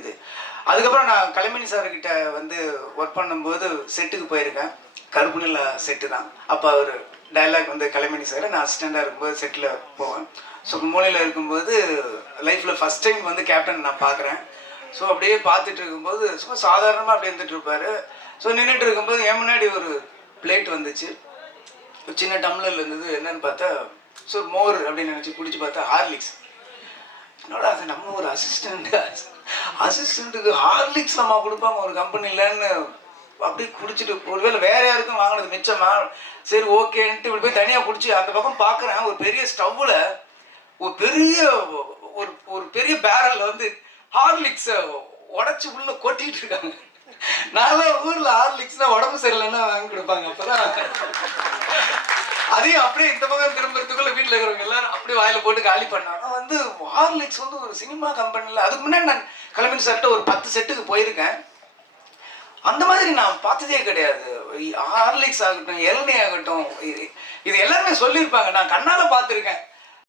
இது. அதுக்கப்புறம் நான் கலைமணி சார்கிட்ட வந்து ஒர்க் பண்ணும்போது செட்டுக்கு போயிருக்கேன். கருப்பு நிலா செட்டு தான். அப்போ அவர் டைலாக் வந்து கலைமணி சார், நான் அசிஸ்டண்டாக இருக்கும்போது செட்டில் போவேன். ஸோ மூலையில் இருக்கும்போது லைஃப்பில் ஃபஸ்ட் டைம் வந்து கேப்டன் நான் பார்க்குறேன். ஸோ அப்படியே பார்த்துட்டு இருக்கும்போது சும்மா சாதாரணமாக அப்படியே இருந்துட்டு இருப்பார். ஸோ நின்றுட்டு இருக்கும்போது என் முன்னாடி ஒரு பிளேட் வந்துச்சு. ஒரு சின்ன டம்ளரில் இருந்தது. என்னன்னு பார்த்தா ஸோ மோர் அப்படின்னு நினச்சி குடிச்சு பார்த்தா ஹார்லிக்ஸ். என்னோட அது நம்ம ஒரு அசிஸ்டண்ட்டுக்கு ஹார்லிக்ஸ் நம்ம கொடுப்பாங்க ஒரு கம்பெனிலன்னு அப்படியே குடிச்சிட்டு, ஒருவேளை வேற யாருக்கும் வாங்கினது மிச்சமா, சரி ஓகேன்ட்டு இப்படி போய் தனியாக குடிச்சு அந்த பக்கம் பார்க்குறேன். ஒரு பெரிய ஸ்டவ்வில் ஒரு பெரிய ஒரு பெரிய பேரலில் வந்து ஹார்லிக்ஸை உடச்சி உள்ள கொட்டிட்டு இருக்காங்க. நான்லாம் ஊரில் ஹார்லிக்ஸ்னால் உடம்பு சரியில்லைன்னா வாங்கி கொடுப்பாங்க. அப்போதான் அதையும் அப்படியே இந்த பக்கம் திரும்புறதுக்குள்ள வீட்டில் இருக்கிறவங்க எல்லாரும் அப்படியே வாயில போட்டு காலி பண்ணாங்க. வந்து ஹார்லிக்ஸ் வந்து ஒரு சினிமா கம்பெனியில், அதுக்கு முன்னாடி நான் கலைமணி சார்கிட்ட ஒரு 10 செட்டுக்கு போயிருக்கேன். அந்த மாதிரி நான் பார்த்ததே கிடையாது. ஹார்லிக்ஸ் ஆகட்டும், இளநீ ஆகட்டும், இது எல்லாருமே சொல்லியிருப்பாங்க. நான் கண்ணால் பார்த்துருக்கேன்.